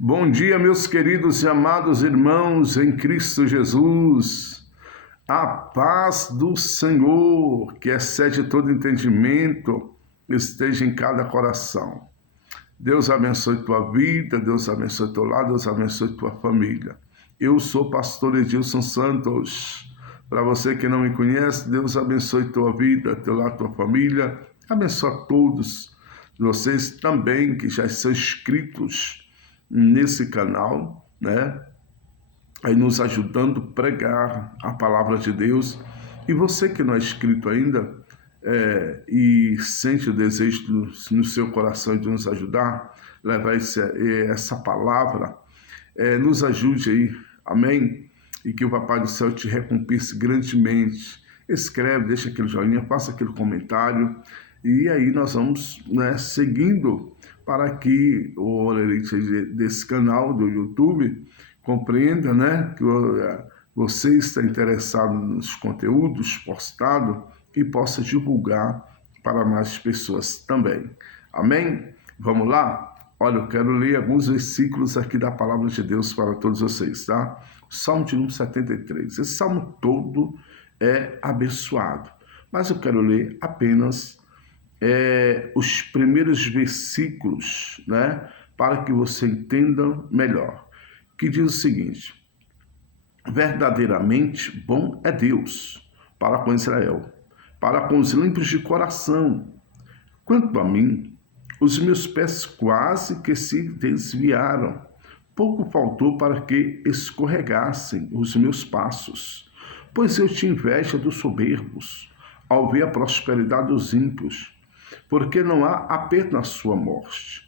Bom dia, meus queridos e amados irmãos em Cristo Jesus. A paz do Senhor, que excede todo entendimento, esteja em cada coração. Deus abençoe tua vida, Deus abençoe teu lar, Deus abençoe tua família. Eu sou pastor Edilson Santos. Para você que não me conhece, Deus abençoe tua vida, teu lar, tua família. Abençoe a todos vocês também que já são inscritos nesse canal, né? Aí nos ajudando a pregar a palavra de Deus. E você que não é inscrito ainda e sente o desejo no seu coração de nos ajudar, levar essa palavra, nos ajude aí, amém? E que o Papai do Céu te recompense grandemente. Escreve, deixa aquele joinha, faça aquele comentário. E aí nós vamos, né, seguindo para que o olerite desse canal do YouTube compreenda, né, que você está interessado nos conteúdos postados e possa divulgar para mais pessoas também. Amém? Vamos lá? Olha, eu quero ler alguns versículos aqui da palavra de Deus para todos vocês, tá? Salmo de número 73. Esse salmo todo é abençoado, mas eu quero ler apenas os primeiros versículos, né, para que você entenda melhor, que diz o seguinte: verdadeiramente bom é Deus para com Israel, para com os limpos de coração. Quanto a mim, os meus pés quase que se desviaram, pouco faltou para que escorregassem os meus passos, pois eu tinha inveja dos soberbos, ao ver a prosperidade dos ímpios, porque não há aperto na sua morte,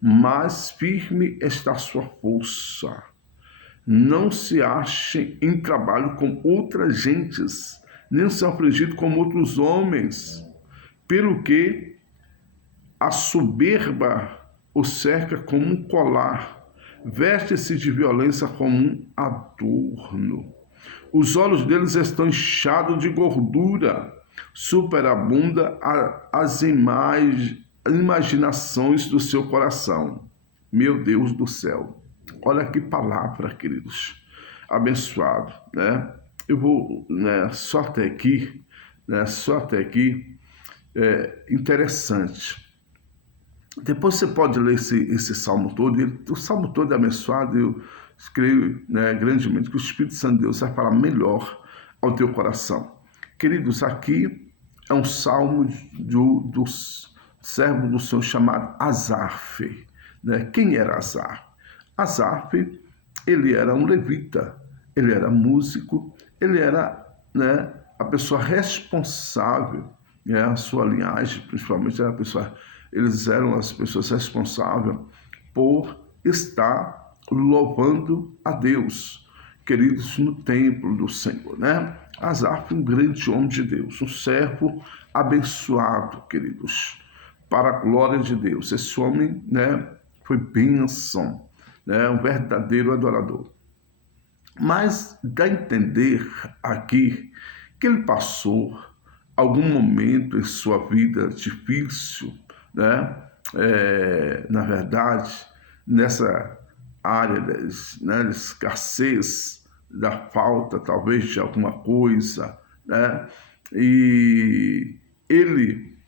mas firme está a sua força. Não se achem em trabalho com outras gentes, nem se afligido como outros homens, pelo que a soberba o cerca como um colar, veste-se de violência como um adorno. Os olhos deles estão inchados de gordura, superabunda as imaginações do seu coração. Meu Deus do céu, olha que palavra, queridos, abençoado, né? Eu vou, né, só até aqui, interessante. Depois você pode ler esse salmo todo, o salmo todo é abençoado. Eu creio, né, grandemente que o Espírito Santo de Deus vai falar melhor ao teu coração. Queridos, aqui é um salmo do servo do Senhor chamado Asaf, né? Quem era Asaf? Asaf, ele era um levita, ele era músico, ele era, né, a pessoa responsável, né, a sua linhagem, principalmente, era a pessoa, eles eram as pessoas responsáveis por estar louvando a Deus, queridos, no templo do Senhor, né? Asaf, um grande homem de Deus, um servo abençoado, queridos, para a glória de Deus. Esse homem, né, foi bênção, né, um verdadeiro adorador. Mas dá a entender aqui que ele passou algum momento em sua vida difícil, né? Na verdade, nessa área da escassez, da falta talvez de alguma coisa, né? E ele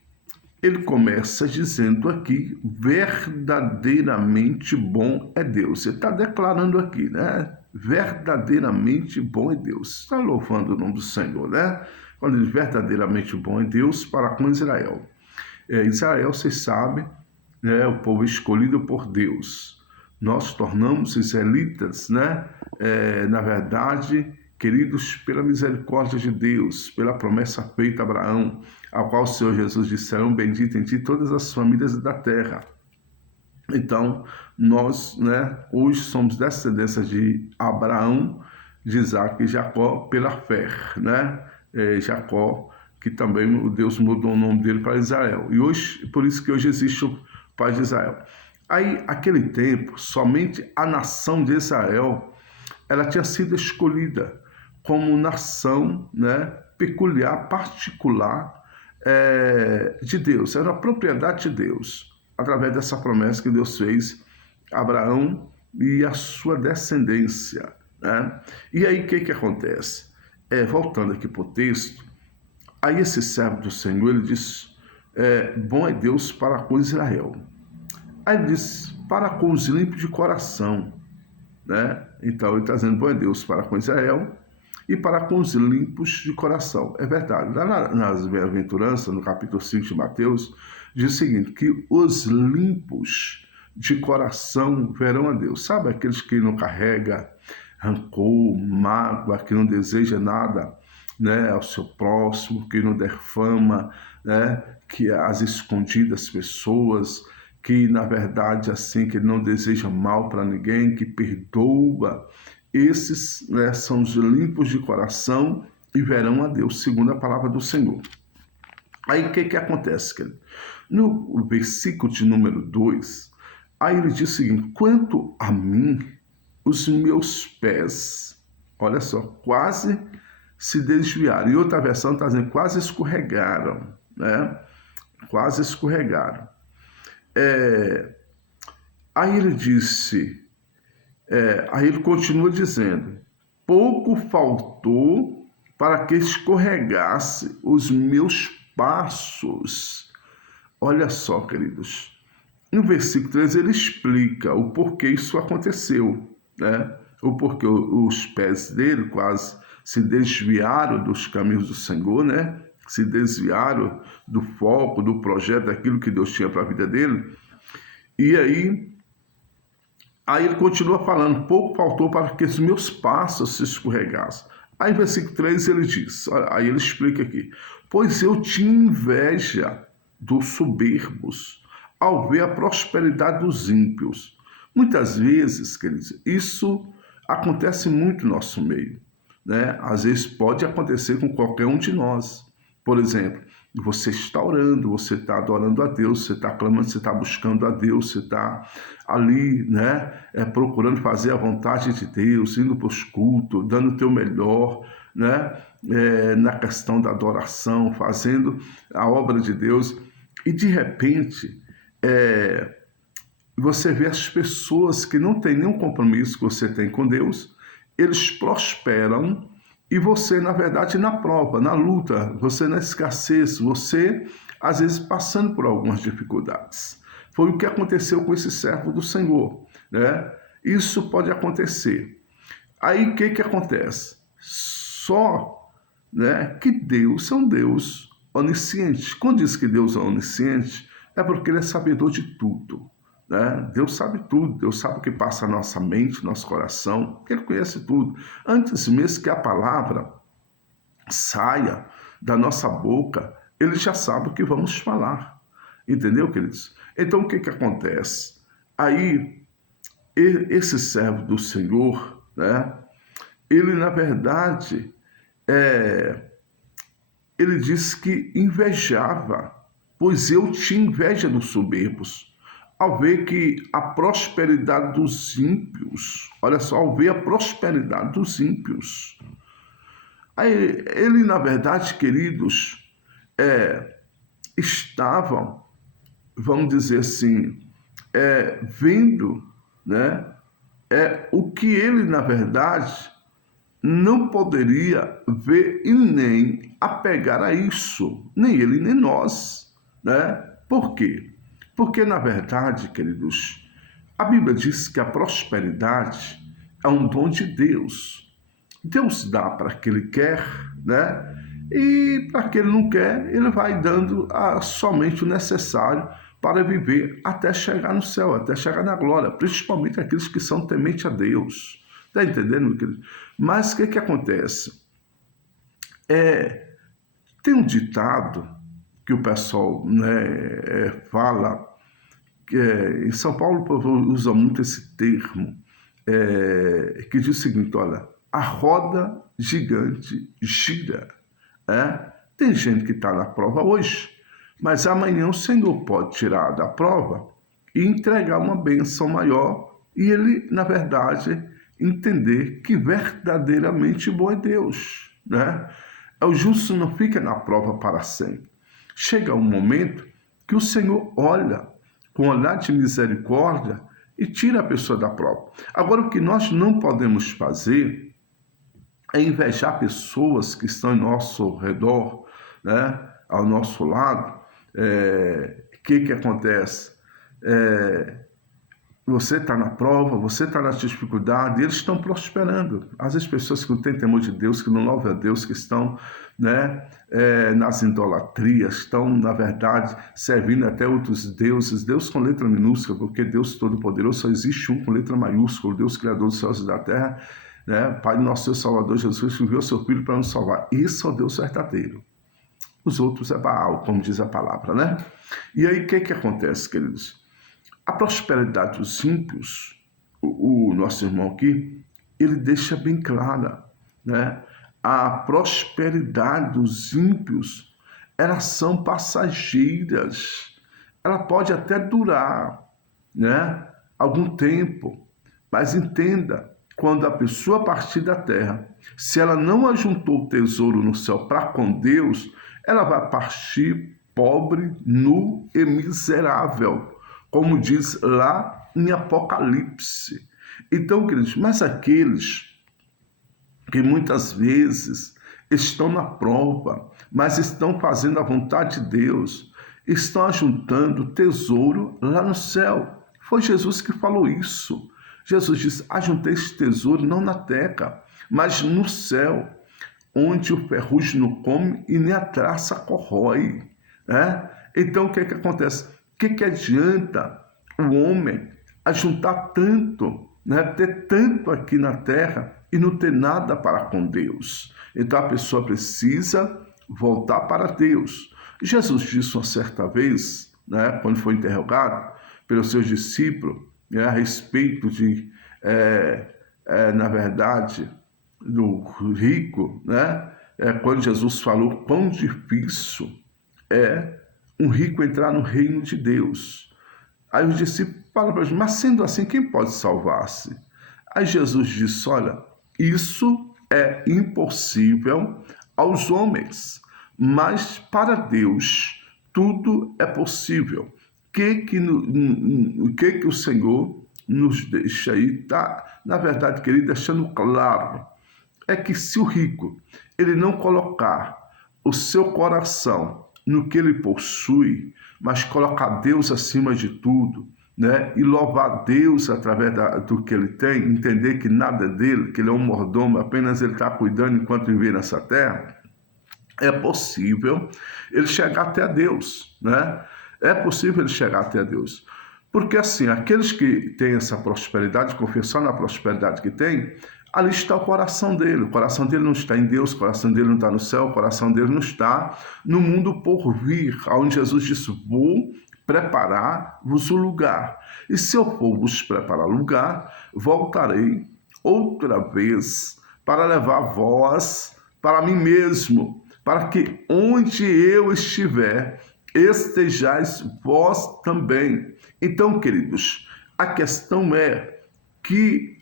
começa dizendo aqui: verdadeiramente bom é Deus. Você está declarando aqui, né? Verdadeiramente bom é Deus. Está louvando o nome do Senhor, né? Quando ele diz verdadeiramente bom é Deus para com Israel. Israel, vocês sabem, né, o povo escolhido por Deus. Nós tornamos israelitas, né? Na verdade, queridos, pela misericórdia de Deus, pela promessa feita a Abraão, a qual o Senhor Jesus disse: serão benditas em ti todas as famílias da terra. Então, nós, né, hoje somos descendência de Abraão, de Isaac e Jacó pela fé, né? Jacó, que também Deus mudou o nome dele para Israel. E hoje, por isso que hoje existe o pai de Israel. Aí, aquele tempo, somente a nação de Israel, ela tinha sido escolhida como nação, né, peculiar, particular, de Deus. Era a propriedade de Deus, através dessa promessa que Deus fez a Abraão, e a sua descendência. Né? E aí o que acontece? Voltando aqui para o texto, aí esse servo do Senhor, ele diz, bom é Deus para com Israel. Aí ele diz, para com os limpos de coração. Né? Então ele está dizendo, bom é Deus para com Israel e para com os limpos de coração. É verdade. Lá nas Bem-aventuranças, no capítulo 5 de Mateus, diz o seguinte, que os limpos de coração verão a Deus. Sabe aqueles que não carregam rancor, mágoa, que não deseja nada, né, ao seu próximo, que não defama, né, que as escondidas pessoas, que na verdade assim, que não deseja mal para ninguém, que perdoa. Esses, né, são os limpos de coração e verão a Deus, segundo a palavra do Senhor. Aí o que acontece, querido? No versículo de número 2, aí ele diz o seguinte, quanto a mim, os meus pés, olha só, quase se desviaram. E outra versão está dizendo, quase escorregaram, né? Quase escorregaram. Aí ele disse, aí ele continua dizendo, pouco faltou para que escorregasse os meus passos. Olha só, queridos, no versículo 3 ele explica o porquê isso aconteceu, né? O porquê os pés dele quase se desviaram dos caminhos do Senhor, né? Se desviaram do foco, do projeto, daquilo que Deus tinha para a vida dele. E aí ele continua falando, pouco faltou para que os meus passos se escorregassem. Aí no versículo 3 ele diz, aí ele explica aqui, pois eu tinha inveja dos soberbos ao ver a prosperidade dos ímpios. Muitas vezes, queridos, isso acontece muito no nosso meio, né? Às vezes pode acontecer com qualquer um de nós. Por exemplo, você está orando, você está adorando a Deus, você está clamando, você está buscando a Deus, você está ali, né, procurando fazer a vontade de Deus, indo para os cultos, dando o teu melhor, né, na questão da adoração, fazendo a obra de Deus. E de repente, você vê as pessoas que não têm nenhum compromisso que você tem com Deus, eles prosperam e você, na verdade, na prova, na luta, você na escassez, você, às vezes, passando por algumas dificuldades. Foi o que aconteceu com esse servo do Senhor, né? Isso pode acontecer. Aí, o que acontece? Só, né, que Deus é um Deus onisciente. Quando diz que Deus é onisciente, é porque Ele é sabedor de tudo. Né? Deus sabe tudo, Deus sabe o que passa na nossa mente, no nosso coração, porque Ele conhece tudo. Antes mesmo que a palavra saia da nossa boca, Ele já sabe o que vamos falar. Entendeu, queridos? Então, o que acontece? Aí, esse servo do Senhor, né? Ele, na verdade, ele diz que invejava, pois eu tinha inveja dos soberbos, ao ver que a prosperidade dos ímpios, olha só, ao ver a prosperidade dos ímpios. Aí, ele, na verdade, queridos, estavam, vamos dizer assim, vendo, né, o que ele, na verdade, não poderia ver e nem apegar a isso, nem ele nem nós, né? Por quê? Porque, na verdade, queridos, a Bíblia diz que a prosperidade é um dom de Deus. Deus dá para aquele que quer, né? E para aquele que não quer, Ele vai dando somente o necessário para viver até chegar no céu, até chegar na glória, principalmente aqueles que são tementes a Deus. Está entendendo, meu querido? Mas o que acontece? Tem um ditado que o pessoal, né, fala, que em São Paulo o povo usa muito esse termo, que diz o seguinte, olha, a roda gigante gira. Tem gente que está na prova hoje, mas amanhã o Senhor pode tirar da prova e entregar uma bênção maior e ele, na verdade, entender que verdadeiramente bom é Deus, né? O justo não fica na prova para sempre. Chega um momento que o Senhor olha com olhar de misericórdia e tira a pessoa da prova. Agora, o que nós não podemos fazer é invejar pessoas que estão ao nosso redor, né, ao nosso lado. Que acontece? Você está na prova, você está na dificuldade, eles estão prosperando. Às vezes pessoas que não têm temor de Deus, que não louvam a Deus, que estão, né, nas idolatrias, estão, na verdade, servindo até outros deuses, Deus com letra minúscula, porque Deus Todo-Poderoso só existe um com letra maiúscula, Deus Criador dos céus e da terra, né, Pai nosso Deus Salvador Jesus, que enviou seu Filho para nos salvar. Esse é o Deus verdadeiro. Os outros é Baal, como diz a palavra, né? E aí, o que acontece, queridos? A prosperidade dos ímpios, o nosso irmão aqui, ele deixa bem clara, né? A prosperidade dos ímpios, elas são passageiras. Ela pode até durar, né, algum tempo, mas entenda, quando a pessoa partir da terra, se ela não ajuntou tesouro no céu para com Deus, ela vai partir pobre, nu e miserável, como diz lá em Apocalipse. Então, queridos, mas aqueles que muitas vezes estão na prova, mas estão fazendo a vontade de Deus, estão ajuntando tesouro lá no céu. Foi Jesus que falou isso. Jesus disse: ajuntei esse tesouro não na terra, mas no céu, onde o ferrugem não come e nem a traça corrói. Né? Então, o que acontece? O que adianta o homem ajuntar tanto, né? Ter tanto aqui na terra e não ter nada para com Deus? Então, a pessoa precisa voltar para Deus. Jesus disse uma certa vez, né, quando foi interrogado pelos seus discípulos, né, a respeito de, na verdade, do rico, né? Quando Jesus falou quão difícil é um rico entrar no reino de Deus. Aí os discípulos falam para ele: mas sendo assim, quem pode salvar-se? Aí Jesus disse: olha, isso é impossível aos homens, mas para Deus tudo é possível. O que o Senhor nos deixa aí, tá? Na verdade, querido, deixando claro, é que se o rico ele não colocar o seu coração no que ele possui, mas colocar Deus acima de tudo, né? E louvar Deus através do que ele tem, entender que nada é dele, que ele é um mordomo, apenas ele está cuidando enquanto vive nessa terra, é possível ele chegar até a Deus, né? É possível ele chegar até a Deus. Porque assim, aqueles que têm essa prosperidade, confessando a prosperidade que tem, ali está o coração dele. O coração dele não está em Deus, o coração dele não está no céu, o coração dele não está no mundo por vir, onde Jesus disse: vou preparar-vos o lugar. E se eu for vos preparar lugar, voltarei outra vez para levar vós para mim mesmo, para que onde eu estiver, estejais vós também. Então, queridos, a questão é que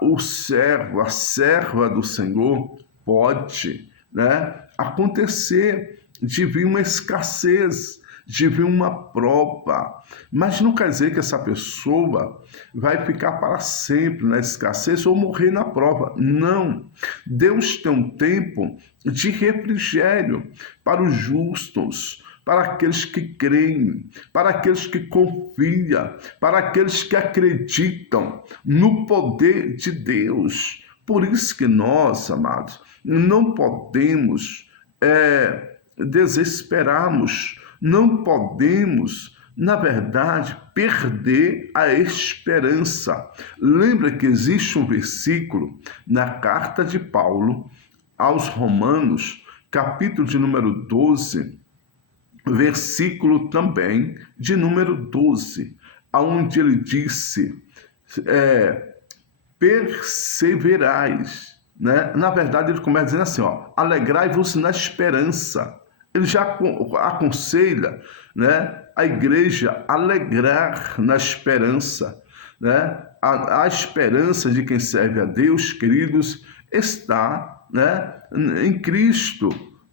o servo, a serva do Senhor, pode, né, acontecer de vir uma escassez, de vir uma prova, mas não quer dizer que essa pessoa vai ficar para sempre na escassez ou morrer na prova. Não. Deus tem um tempo de refrigério para os justos, para aqueles que creem, para aqueles que confiam, para aqueles que acreditam no poder de Deus. Por isso que nós, amados, não podemos desesperarmos, não podemos, na verdade, perder a esperança. Lembra que existe um versículo na carta de Paulo aos Romanos, capítulo de número 12, versículo também de número 12, onde ele disse, perseverais, né? Na verdade, ele começa dizendo assim, alegrai-vos na esperança. Ele já aconselha, né, a igreja a alegrar na esperança, né? A esperança de quem serve a Deus, queridos, está, né, em Cristo.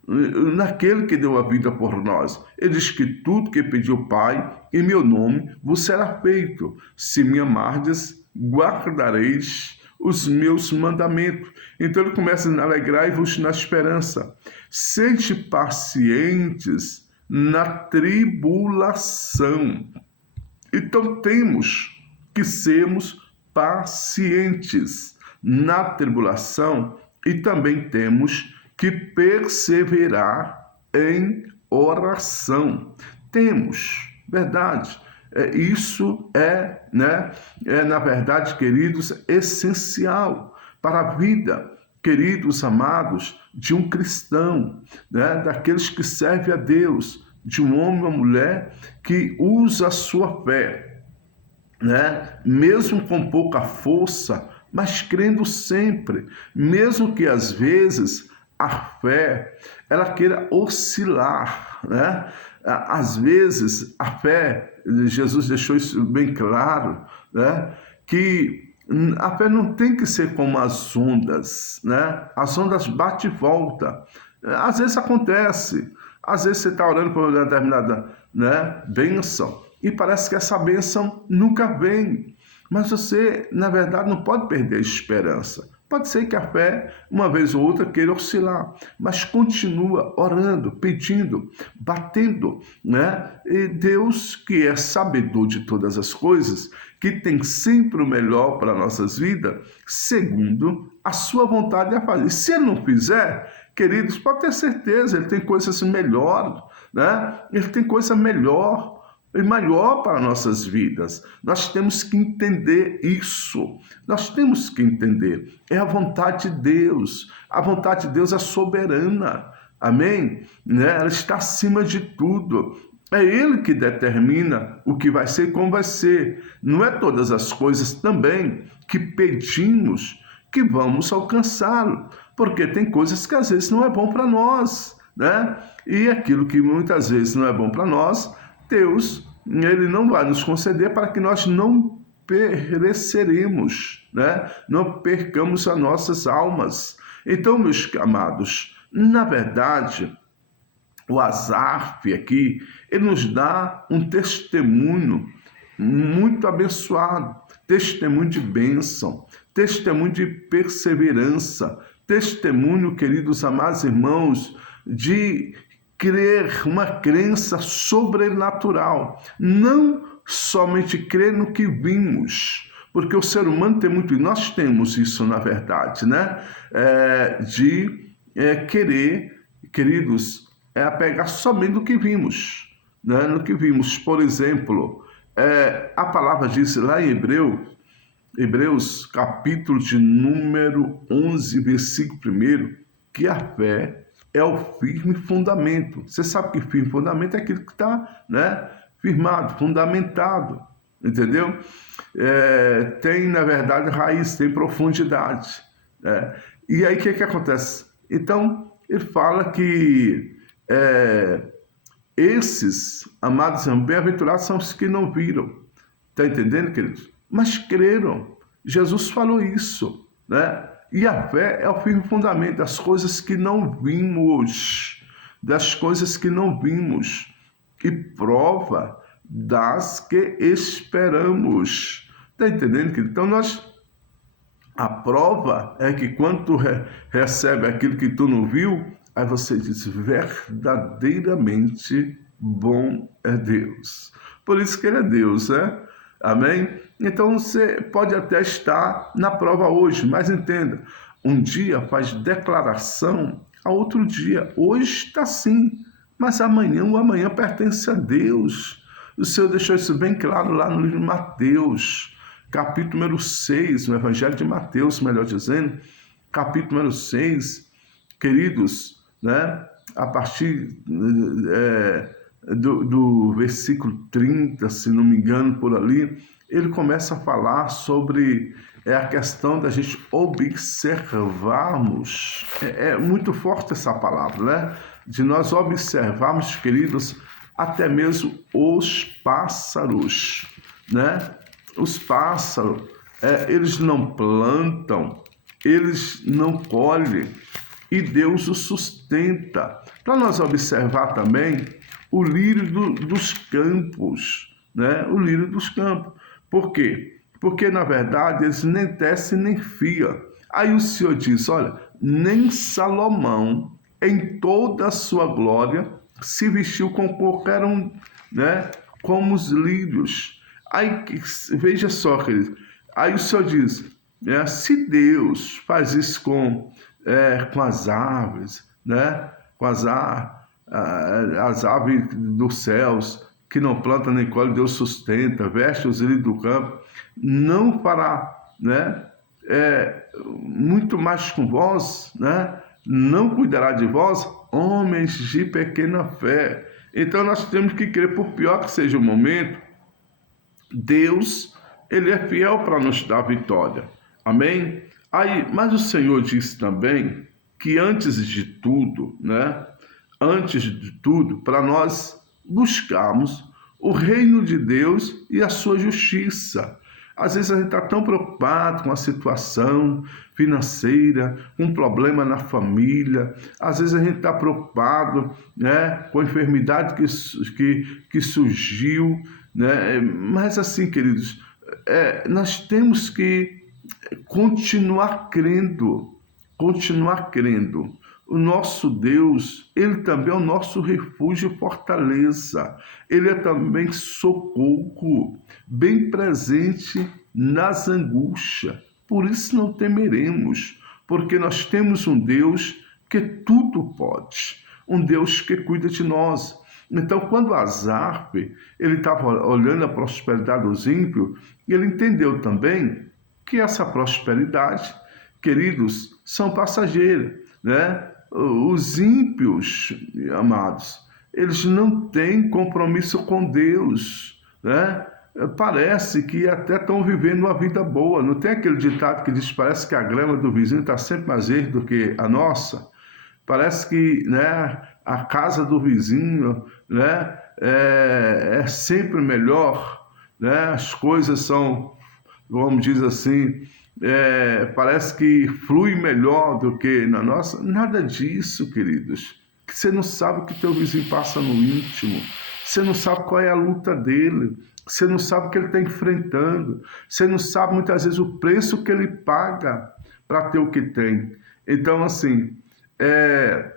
naquele que deu a vida por nós. Ele diz que tudo que pediu o Pai em meu nome vos será feito. Se me amardes, guardareis os meus mandamentos. Então ele começa a alegrar-vos na esperança. Sede pacientes na tribulação. Então temos que sermos pacientes na tribulação e também temos que perseverar em oração. Temos, verdade. Isso na verdade, queridos, essencial para a vida, queridos amados, de um cristão, daqueles que servem a Deus, de um homem ou mulher que usa a sua fé, mesmo com pouca força, mas crendo sempre, mesmo que às vezes a fé ela queira oscilar, Às vezes a fé, Jesus deixou isso bem claro, que a fé não tem que ser como as ondas, As ondas bate e volta. Às vezes acontece, às vezes você está orando por uma determinada bênção e parece que essa bênção nunca vem. Mas você, na verdade, não pode perder a esperança. Pode ser que a fé, uma vez ou outra, queira oscilar, mas continua orando, pedindo, batendo, E Deus, que é sabedor de todas as coisas, que tem sempre o melhor para nossas vidas, segundo a sua vontade a fazer. Se Ele não fizer, queridos, pode ter certeza, Ele tem coisas melhores, Ele tem coisa melhor e maior para nossas vidas. Nós temos que entender isso. Nós temos que entender. É a vontade de Deus. A vontade de Deus é soberana. Amém? Ela está acima de tudo. É Ele que determina o que vai ser e como vai ser. Não é todas as coisas também que pedimos que vamos alcançá-lo. Porque tem coisas que às vezes não é bom para nós, E aquilo que muitas vezes não é bom para nós, Deus, Ele não vai nos conceder para que nós não pereceremos, Não percamos as nossas almas. Então, meus amados, na verdade, o Asaf aqui, ele nos dá um testemunho muito abençoado, testemunho de bênção, testemunho de perseverança, testemunho, queridos amados irmãos, de crer, uma crença sobrenatural, não somente crer no que vimos, porque o ser humano tem muito, e nós temos isso na verdade, de querer, queridos, apegar somente no que vimos, no que vimos. Por exemplo, a palavra diz lá em Hebreus, capítulo de número 11, versículo 1, que a fé é o firme fundamento. Você sabe que firme fundamento é aquilo que está, firmado, fundamentado, entendeu? Tem, na verdade, raiz, tem profundidade. E aí, o que acontece? Então, ele fala que esses, amados irmãos, bem-aventurados são os que não viram. Está entendendo, queridos? Mas creram. Jesus falou isso, E a fé é o firme fundamento das coisas que não vimos, e prova das que esperamos. Está entendendo, querido? Então, a prova é que quando tu recebe aquilo que tu não viu, aí você diz, verdadeiramente bom é Deus. Por isso que Ele é Deus, Amém? Então você pode até estar na prova hoje, mas entenda, um dia faz declaração a outro dia. Hoje está assim, mas o amanhã pertence a Deus. O Senhor deixou isso bem claro lá no livro de Mateus, capítulo número 6, no Evangelho de Mateus, melhor dizendo, capítulo número 6, queridos, a partir do versículo 30, se não me engano, por ali, ele começa a falar sobre a questão da gente observarmos. É muito forte essa palavra, de nós observarmos, queridos, até mesmo os pássaros, Os pássaros, eles não plantam, eles não colhem, e Deus os sustenta. para nós observar também o lírio dos campos, né? O lírio dos campos. Por quê? Porque, na verdade, eles nem tecem nem fiam. Aí o Senhor diz, olha, nem Salomão, em toda a sua glória, se vestiu com qualquer um, né? Como os lírios. Aí, veja só, querido. Aí o Senhor diz, se Deus faz isso com as aves, né? Com as aves dos céus, que não planta nem colhe, Deus sustenta, veste os lírios do campo, não fará, né? Muito mais com vós, né? Não cuidará de vós, homens de pequena fé. Então nós temos que crer, por pior que seja o momento, Deus, Ele é fiel para nos dar vitória. Amém? Aí, mas o Senhor disse também que antes de tudo, né? Antes de tudo, para nós buscarmos o reino de Deus e a sua justiça. Às vezes a gente está tão preocupado com a situação financeira, com um problema na família. Às vezes a gente está preocupado, né, com a enfermidade que surgiu, né? Mas assim, queridos, nós temos que continuar crendo, continuar crendo. O nosso Deus, Ele também é o nosso refúgio e fortaleza. Ele é também socorro, bem presente nas angústias. Por isso não temeremos, porque nós temos um Deus que tudo pode, um Deus que cuida de nós. Então, quando Asaf, ele estava olhando a prosperidade dos ímpios, ele entendeu também que essa prosperidade, queridos, são passageiras, né? Os ímpios, amados, eles não têm compromisso com Deus, né? Parece que até estão vivendo uma vida boa. Não tem aquele ditado que diz, parece que a grama do vizinho está sempre mais verde do que a nossa? Parece que, né, a casa do vizinho, né, é sempre melhor, né? As coisas são, vamos dizer assim, parece que flui melhor do que na nossa. Nada disso, queridos. Você não sabe o que teu vizinho passa no íntimo. Você não sabe qual é a luta dele. Você não sabe o que ele está enfrentando. Você não sabe, muitas vezes, o preço que ele paga para ter o que tem. Então, assim, é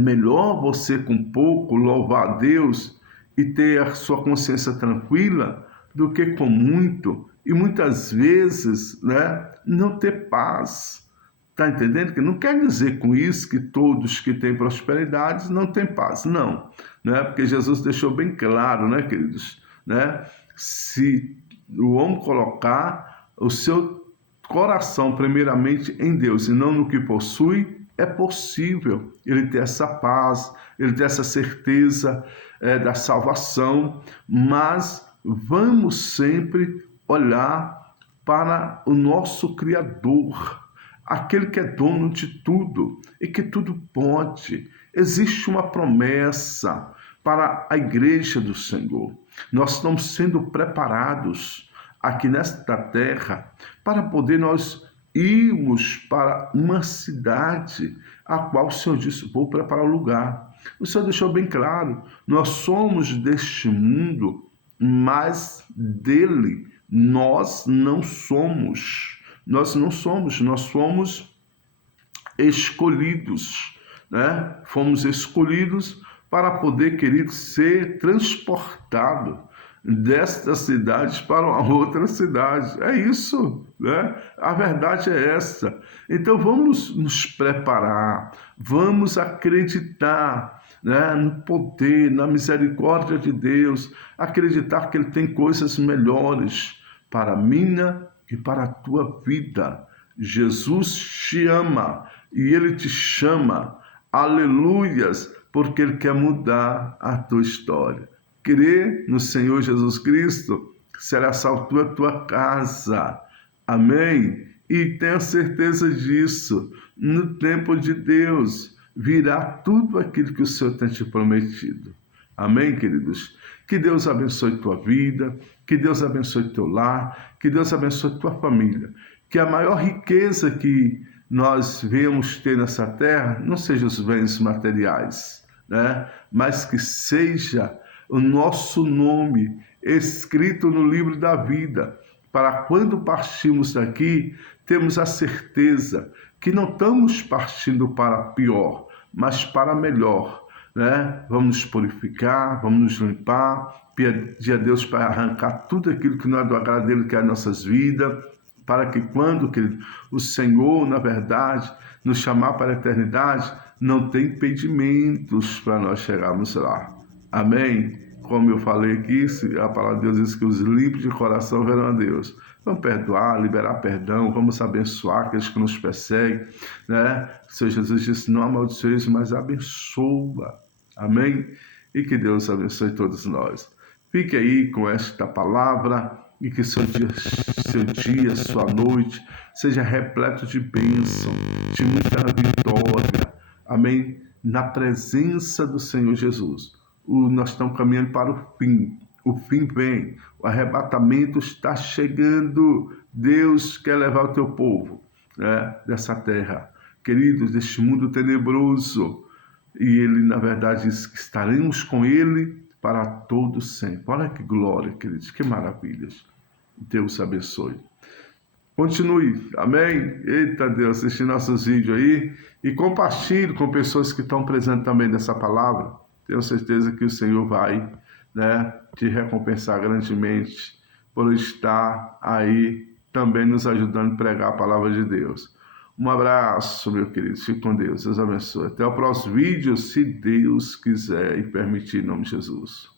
melhor você, com pouco, louvar a Deus e ter a sua consciência tranquila do que com muito. E muitas vezes, né, não ter paz. Está entendendo? Que não quer dizer com isso que todos que têm prosperidade não têm paz. Não, né? Porque Jesus deixou bem claro, né, queridos? Né? Se o homem colocar o seu coração primeiramente em Deus e não no que possui, é possível ele ter essa paz, ele ter essa certeza da salvação, mas vamos sempre olhar para o nosso Criador, aquele que é dono de tudo e que tudo pode. Existe uma promessa para a igreja do Senhor. Nós estamos sendo preparados aqui nesta terra para poder nós irmos para uma cidade a qual o Senhor disse, vou preparar o lugar. O Senhor deixou bem claro, nós somos deste mundo, mas dele nós não somos. Nós não somos, nós fomos escolhidos, né? Fomos escolhidos para poder, querido, ser transportado desta cidade para uma outra cidade. É isso, né? A verdade é essa. Então vamos nos preparar, vamos acreditar, né, no poder, na misericórdia de Deus, acreditar que Ele tem coisas melhores para a minha e para a tua vida. Jesus te ama e Ele te chama, aleluias, porque Ele quer mudar a tua história. Crê no Senhor Jesus Cristo, será salvo a tua casa. Amém? E tenha certeza disso. No tempo de Deus virá tudo aquilo que o Senhor tem te prometido. Amém, queridos? Que Deus abençoe tua vida, que Deus abençoe teu lar, que Deus abençoe tua família. Que a maior riqueza que nós viemos ter nessa terra não sejam os bens materiais, né? Mas que seja o nosso nome escrito no livro da vida, para quando partimos daqui, temos a certeza que não estamos partindo para pior, mas para melhor, né? Vamos nos purificar, vamos nos limpar, pedir a Deus para arrancar tudo aquilo que não é do agrado dele, que é as nossas vidas, para que quando o Senhor, na verdade, nos chamar para a eternidade, não tem impedimentos para nós chegarmos lá. Amém? Como eu falei aqui, a palavra de Deus diz que os limpos de coração verão a Deus. Vamos perdoar, liberar perdão, vamos abençoar aqueles que nos perseguem, né? O Senhor Jesus disse, não amaldiçoeis, mas abençoa. Amém? E que Deus abençoe todos nós. Fique aí com esta palavra e que seu dia, sua noite, seja repleto de bênção, de muita vitória. Amém? Na presença do Senhor Jesus. Nós estamos caminhando para o fim. O fim vem. O arrebatamento está chegando. Deus quer levar o teu povo, né, dessa terra. Queridos, deste mundo tenebroso. E Ele, na verdade, diz que estaremos com Ele para todo sempre. Olha que glória, queridos. Que maravilhas. Deus abençoe. Continue, amém? Eita Deus, assistir nossos vídeos aí e compartilhe com pessoas que estão presentes também nessa palavra. Tenho certeza que o Senhor vai, né, te recompensar grandemente por estar aí também nos ajudando a pregar a palavra de Deus. Um abraço, meu querido. Fique com Deus. Deus abençoe. Até o próximo vídeo, se Deus quiser e permitir, em nome de Jesus.